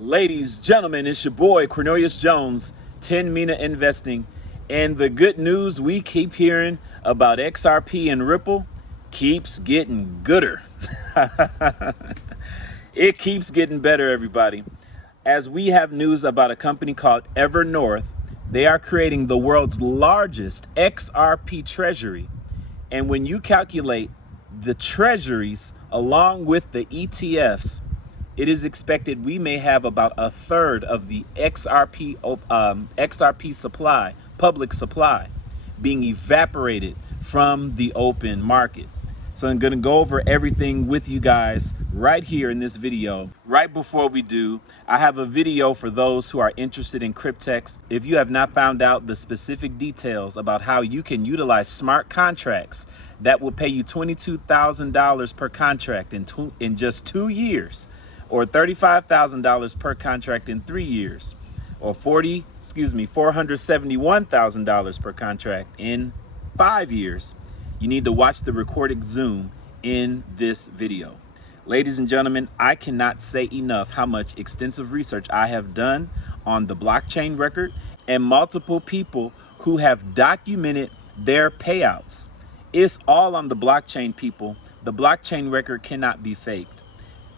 Ladies, gentlemen, it's your boy Cornelius Jones, 10 Mina Investing, and the good news we keep hearing about XRP and Ripple keeps getting gooder. It keeps getting better, everybody. As we have news about a company called Evernorth, they are creating the world's largest XRP treasury. And when you calculate the treasuries along with the ETFs, it is expected we may have about a third of the XRP supply, public supply, being evaporated from the open market. So I'm going to go over everything with you guys right here in this video. Right before we do, I have a video for those who are interested in Cryptex. If you have not found out the specific details about how you can utilize smart contracts that will pay you $22,000 per contract in just 2 years, or $35,000 per contract in 3 years, or $471,000 per contract in 5 years, you need to watch the recorded Zoom in this video. Ladies and gentlemen, I cannot say enough how much extensive research I have done on the blockchain record and multiple people who have documented their payouts. It's all on the blockchain, people. The blockchain record cannot be faked.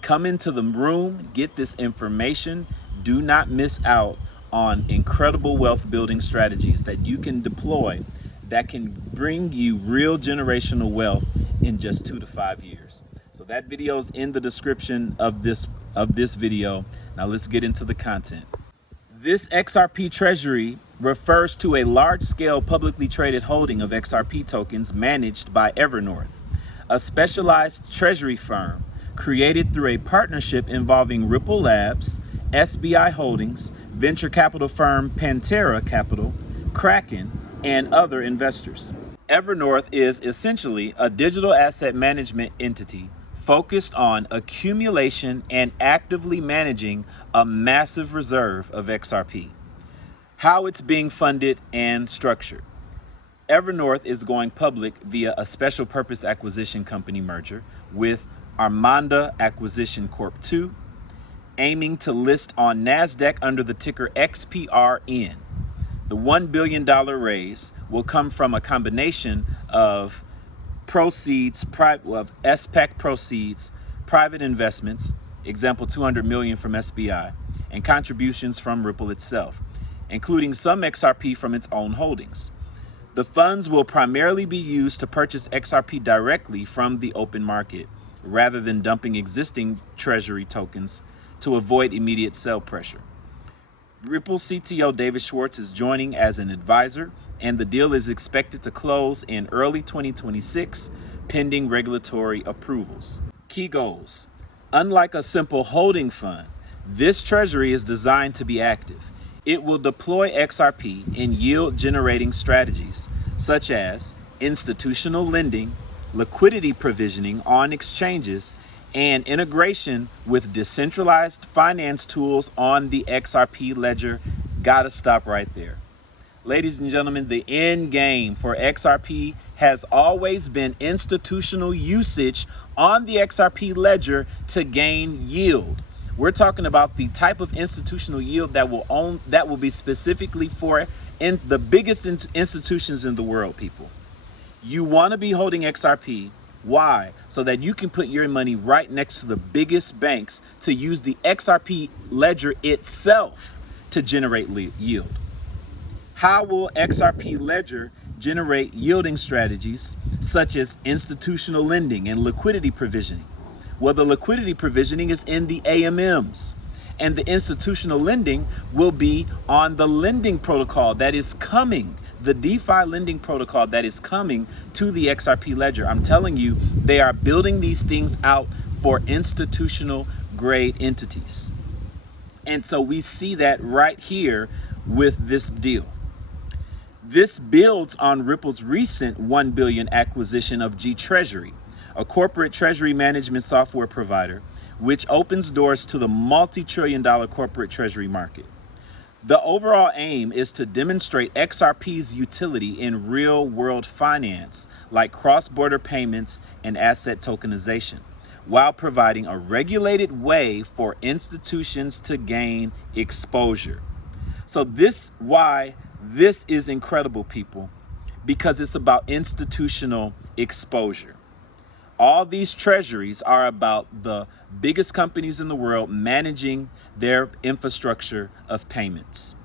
Come into the room, get this information. Do not miss out on incredible wealth building strategies that you can deploy that can bring you real generational wealth in just 2 to 5 years. So that video is in the description of this video. Now let's get into the content. This XRP treasury refers to a large-scale publicly traded holding of XRP tokens managed by Evernorth, a specialized treasury firm created through a partnership involving Ripple Labs, SBI Holdings, venture capital firm Pantera Capital, Kraken, and other investors. Evernorth is essentially a digital asset management entity focused on accumulation and actively managing a massive reserve of XRP. How it's being funded and structured. Evernorth is going public via a special purpose acquisition company merger with Armada Acquisition Corp. 2, aiming to list on NASDAQ under the ticker XPRN. The $1 billion raise will come from a combination of proceeds, of SPAC proceeds, private investments, example $200 million from SBI, and contributions from Ripple itself, including some XRP from its own holdings. The funds will primarily be used to purchase XRP directly from the open market, rather than dumping existing treasury tokens to avoid immediate sell pressure. Ripple CTO David Schwartz is joining as an advisor, and the deal is expected to close in early 2026, pending regulatory approvals. Key goals. Unlike a simple holding fund, this treasury is designed to be active. It will deploy XRP in yield-generating strategies, such as institutional lending, liquidity provisioning on exchanges, and integration with decentralized finance tools on the XRP ledger. Gotta stop right there. Ladies and gentlemen, the end game for XRP has always been institutional usage on the XRP ledger to gain yield. We're talking about the type of institutional yield that will be specifically for the biggest institutions in the world, people. You want to be holding XRP. Why? So that you can put your money right next to the biggest banks to use the XRP ledger itself to generate yield. How will XRP ledger generate yielding strategies such as institutional lending and liquidity provisioning? Well, the liquidity provisioning is in the AMMs, and the institutional lending will be on the lending protocol that is coming. The DeFi lending protocol that is coming to the XRP ledger. I'm telling you, they are building these things out for institutional grade entities. And so we see that right here with this deal. This builds on Ripple's recent $1 billion acquisition of G-Treasury, a corporate treasury management software provider, which opens doors to the multi-trillion-dollar corporate treasury market. The overall aim is to demonstrate XRP's utility in real-world finance, like cross-border payments and asset tokenization, while providing a regulated way for institutions to gain exposure. So why this is incredible, people, because it's about institutional exposure. All these treasuries are about the biggest companies in the world managing their infrastructure of payments.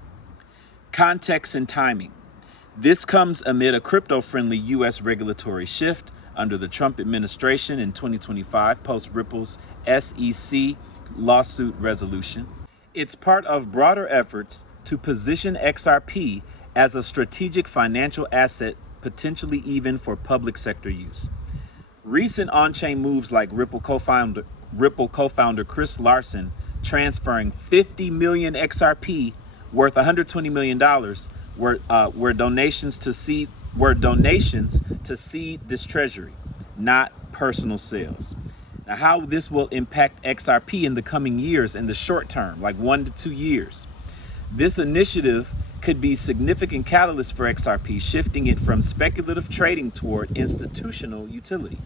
Context and timing. This comes amid a crypto-friendly U.S. regulatory shift under the Trump administration in 2025 post-Ripple's SEC lawsuit resolution. It's part of broader efforts to position XRP as a strategic financial asset, potentially even for public sector use. Recent on-chain moves like Ripple co-founder Chris Larsen transferring 50 million XRP worth $120 million were donations to seed this treasury, not personal sales. Now, how this will impact XRP in the coming years, in the short term, like 1 to 2 years. This initiative could be a significant catalyst for XRP, shifting it from speculative trading toward institutional utility.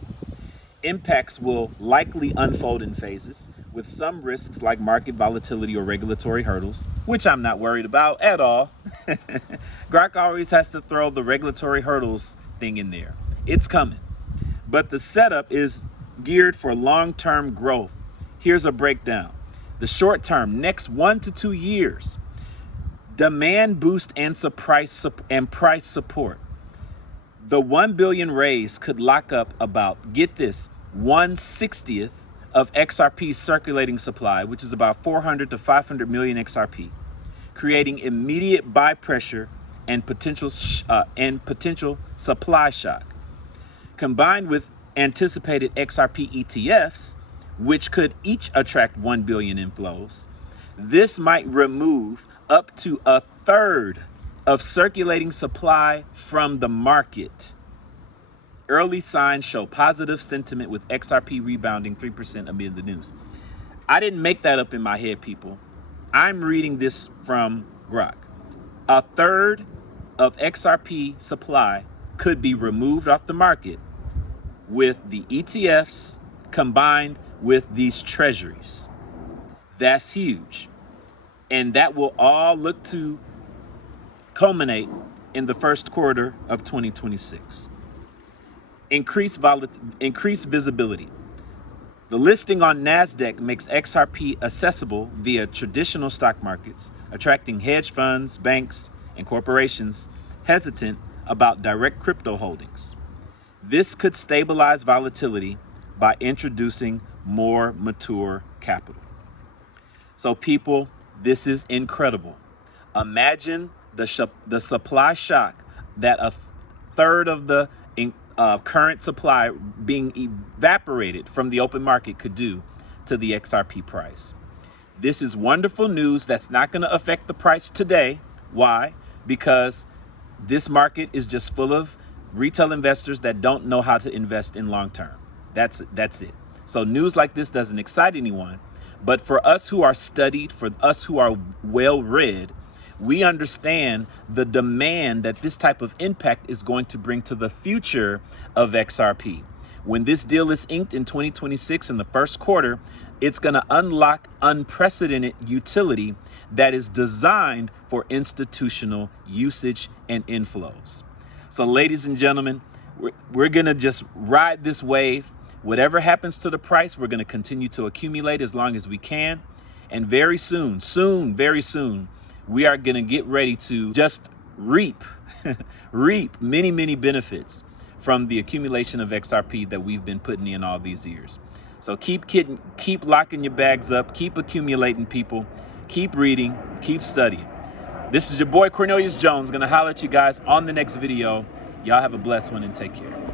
Impacts will likely unfold in phases, with some risks like market volatility or regulatory hurdles, which I'm not worried about at all. Grok always has to throw the regulatory hurdles thing in there. It's coming. But the setup is geared for long-term growth. Here's a breakdown. The short term, next 1 to 2 years, demand boost and price support. The 1 billion raise could lock up about, get this, 1/60th of XRP's circulating supply, which is about 400 to 500 million XRP, creating immediate buy pressure and potential supply shock. Combined with anticipated XRP ETFs, which could each attract 1 billion inflows, this might remove up to a third of circulating supply from the market. Early signs show positive sentiment, with XRP rebounding 3% amid the news. I didn't make that up in my head, people. I'm reading this from Grok. A third of XRP supply could be removed off the market with the ETFs combined with these treasuries. That's huge. And that will all look to culminate in the first quarter of 2026. Increased visibility. The listing on NASDAQ makes XRP accessible via traditional stock markets, attracting hedge funds, banks, and corporations hesitant about direct crypto holdings. This could stabilize volatility by introducing more mature capital. So people, this is incredible. Imagine the supply shock that a third of the current supply being evaporated from the open market could do to the XRP price. This is wonderful news that's not going to affect the price today. Why? Because this market is just full of retail investors that don't know how to invest in long term. That's it. So news like this doesn't excite anyone. But for us who are studied, for us who are well read, we understand the demand that this type of impact is going to bring to the future of XRP. When this deal is inked in 2026 in the first quarter, it's going to unlock unprecedented utility that is designed for institutional usage and inflows. So ladies and gentlemen, we're going to just ride this wave. Whatever happens to the price, we're going to continue to accumulate as long as we can. And very soon, very soon, we are going to get ready to just reap many, many benefits from the accumulation of XRP that we've been putting in all these years. So keep locking your bags up, keep accumulating, people, keep reading, keep studying. This is your boy Cornelius Jones, going to holler at you guys on the next video. Y'all have a blessed one and take care.